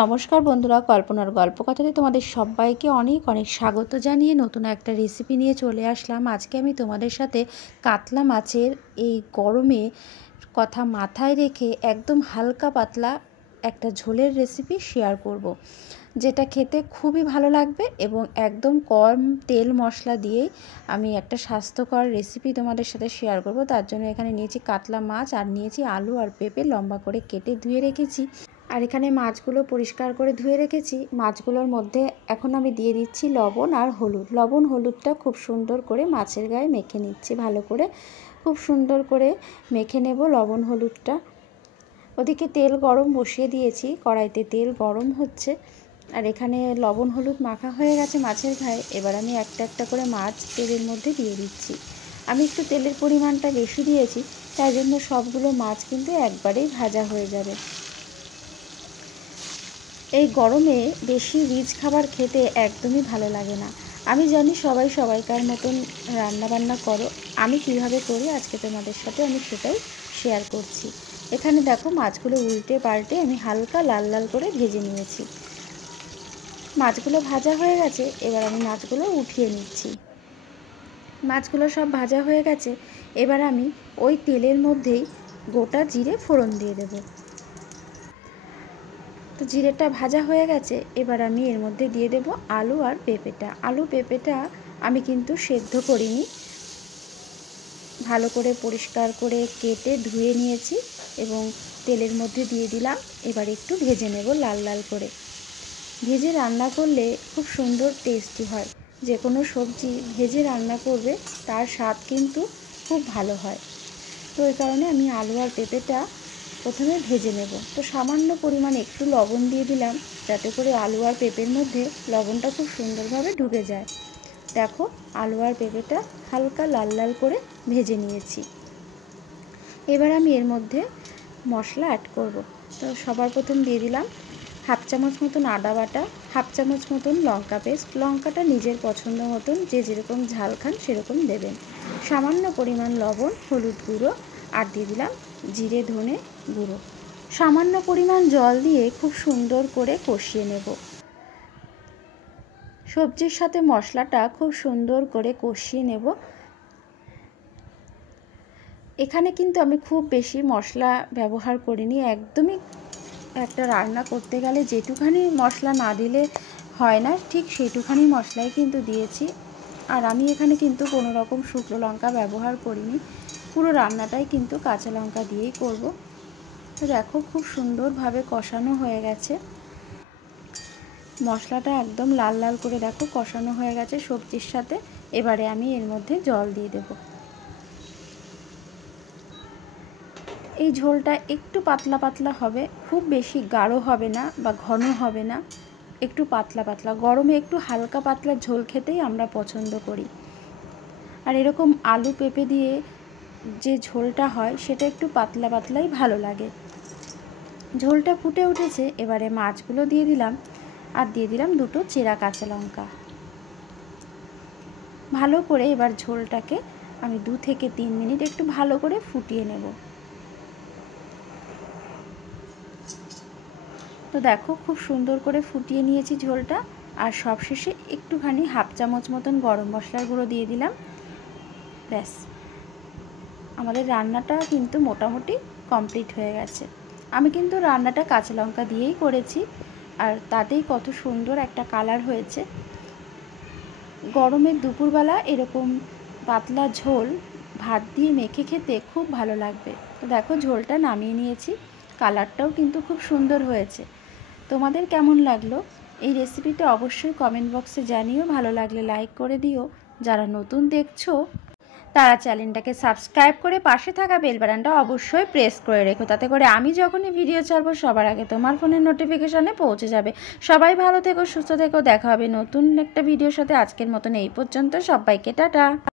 নমস্কার বন্ধুরা, কল্পনার গল্প কথাতে তোমাদের সবাইকে অনেক অনেক স্বাগত জানিয়ে নতুন একটা রেসিপি নিয়ে চলে আসলাম। আজকে আমি তোমাদের সাথে কাতলা মাছের এই গরমে কথা মাথায় রেখে একদম হালকা পাতলা একটা ঝোলের রেসিপি শেয়ার করব, যেটা খেতে খুবই ভালো লাগবে এবং একদম কম তেল মশলা দিয়েই আমি একটা স্বাস্থ্যকর রেসিপি তোমাদের সাথে শেয়ার করব। তার জন্য এখানে নিয়েছি কাতলা মাছ আর নিয়েছি আলু আর পেঁপে লম্বা করে কেটে ধুয়ে রেখেছি। আর এখানে মাছগুলো পরিষ্কার করে ধুয়ে রেখেছি। মাছগুলোর মধ্যে এখন আমি দিয়ে দিচ্ছি লবণ আর হলুদ। লবণ হলুদটা খুব সুন্দর করে মাছের গায়ে মেখে নিচ্ছি, ভালো করে খুব সুন্দর করে মেখে নেব লবণ হলুদটা। ওদিকে তেল গরম বসিয়ে দিয়েছি, কড়াইতে তেল গরম হচ্ছে আর এখানে লবণ হলুদ মাখা হয়ে গেছে মাছের গায়ে। এবার আমি একটা একটা করে মাছ তেলের মধ্যে দিয়ে দিচ্ছি। আমি একটু তেলের পরিমাণটা বেশি দিয়েছি, তাই জন্য সবগুলো মাছ কিন্তু একবারেই ভাজা হয়ে যাবে। এই গরমে বেশি রিচ খাবার খেতে একদমই ভালো লাগে না। আমি জানি সবাই সবাইকার মতন রান্নাবান্না করো, আমি কিভাবে করি আজকে তোমাদের সাথে আমি সেটাই শেয়ার করছি। এখানে দেখো মাছগুলো উল্টে পাল্টে আমি হালকা লাল লাল করে ভেজে নিয়েছি। মাছগুলো ভাজা হয়ে গেছে, এবার আমি মাছগুলো উঠিয়ে নিচ্ছি। মাছগুলো সব ভাজা হয়ে গেছে, এবার আমি ওই তেলের মধ্যেই গোটা জিরে ফোড়ন দিয়ে দেবো। তো জিরেটা ভাজা হয়ে গেছে, এবার আমি এর মধ্যে দিয়ে দেব আলু আর পেঁপেটা। আলু পেঁপেটা আমি কিন্তু সেদ্ধ করিনি, ভালো করে পরিষ্কার করে কেটে ধুয়ে নিয়েছি এবং তেলের মধ্যে দিয়ে দিলাম। এবার একটু ভেজে নেব লাল লাল করে। ভেজে রান্না করলে খুব সুন্দর টেস্টি হয়। যে কোনো সবজি ভেজে রান্না করবে তার স্বাদ কিন্তু খুব ভালো হয়। তো এই কারণে আমি আলু আর পেঁপেটা প্রথমে ভেজে নেব। তো সামান্য পরিমাণে একটু লবণ দিয়ে দিলাম, যাতে করে আলু আর পেঁপের মধ্যে লবণটা খুব সুন্দরভাবে ঢুকে যায়। দেখো আলু আর পেঁপেটা হালকা লাল লাল করে ভেজে নিয়েছি। এবার আমি এর মধ্যে মশলা অ্যাড করব। তো সবার প্রথম দিয়ে দিলাম হাফ চামচ মতন আদা বাটা, হাফ চামচ মতন লঙ্কা পেস্ট। লঙ্কাটা নিজের পছন্দ মতন যে যেরকম ঝাল খান সেরকম দেবেন। সামান্য পরিমাণ লবণ, হলুদ গুঁড়ো আর দিয়ে দিলাম জিরে ধনে গুঁড়ো। সামান্য পরিমাণ জল দিয়ে খুব সুন্দর করে কষিয়ে নেব। সবজির সাথে মশলাটা খুব সুন্দর করে কষিয়ে নেব। এখানে কিন্তু আমি খুব বেশি মশলা ব্যবহার করিনি, একদমই একটা রান্না করতে গেলে যেটুখানি মশলা না দিলে হয় না ঠিক সেইটুখানি মশলাই কিন্তু দিয়েছি। আর আমি এখানে কিন্তু কোনো রকম শুকনো লঙ্কা ব্যবহার করিনি, পুরো রান্নাটাই কিন্তু কাঁচা লঙ্কা দিয়েই করব। তো দেখো খুব সুন্দরভাবে কষানো হয়ে গেছে মশলাটা, একদম লাল লাল করে দেখো কষানো হয়ে গেছে সবজির সাথে। এবারে আমি এর মধ্যে জল দিয়ে দেব। এই ঝোলটা একটু পাতলা পাতলা হবে, খুব বেশি গাঢ় হবে না বা ঘন হবে না, একটু পাতলা পাতলা। গরমে একটু হালকা পাতলা ঝোল খেতেই আমরা পছন্দ করি। আর এরকম আলু পেঁপে দিয়ে যে ঝোলটা হয় সেটা একটু পাতলা পাতলাই ভালো লাগে। ঝোলটা ফুটে উঠেছে, এবারে মাছগুলো দিয়ে দিলাম আর দিয়ে দিলাম দুটো চেরা কাঁচা লঙ্কা। ভালো করে এবার ঝোলটাকে আমি 2 থেকে 3 মিনিট একটু ভালো করে ফুটিয়ে নেব। তো দেখো খুব সুন্দর করে ফুটিয়ে নিয়েছি ঝোলটা। আর সবশেষে একটুখানি হাফ চামচ মতন গরম মশলার গুঁড়ো দিয়ে দিলাম। ব্যাস, আমাদের রান্নাটা কিন্তু মোটামুটি কমপ্লিট হয়ে গেছে। আমি কিন্তু রান্নাটা কাঁচা লঙ্কা দিয়েই করেছি আর তাতেই কত সুন্দর একটা কালার হয়েছে। গরমের দুপুরবেলা এরকম পাতলা ঝোল ভাত দিয়ে মেখে খেতে খুব ভালো লাগবে। তো দেখো ঝোলটা নামিয়ে নিয়েছি, কালারটাও কিন্তু খুব সুন্দর হয়েছে। তোমাদের কেমন লাগলো এই রেসিপিটা অবশ্যই কমেন্ট বক্সে জানিও। ভালো লাগলে লাইক করে দিও। যারা নতুন দেখছো তারা চ্যানেলটাকে সাবস্ক্রাইব করে পাশে থাকা বেল বাটনটা অবশ্যই প্রেস করে রেখো, তাতে করে আমি যখনই ভিডিও ছাড়বো সবার আগে তোমার ফোনের নোটিফিকেশনে পৌঁছে যাবে। সবাই ভালো থেকো, সুস্থ থেকো, দেখা হবে নতুন একটা ভিডিওর সাথে। আজকের মতন এই পর্যন্ত, সবাইকে টাটা।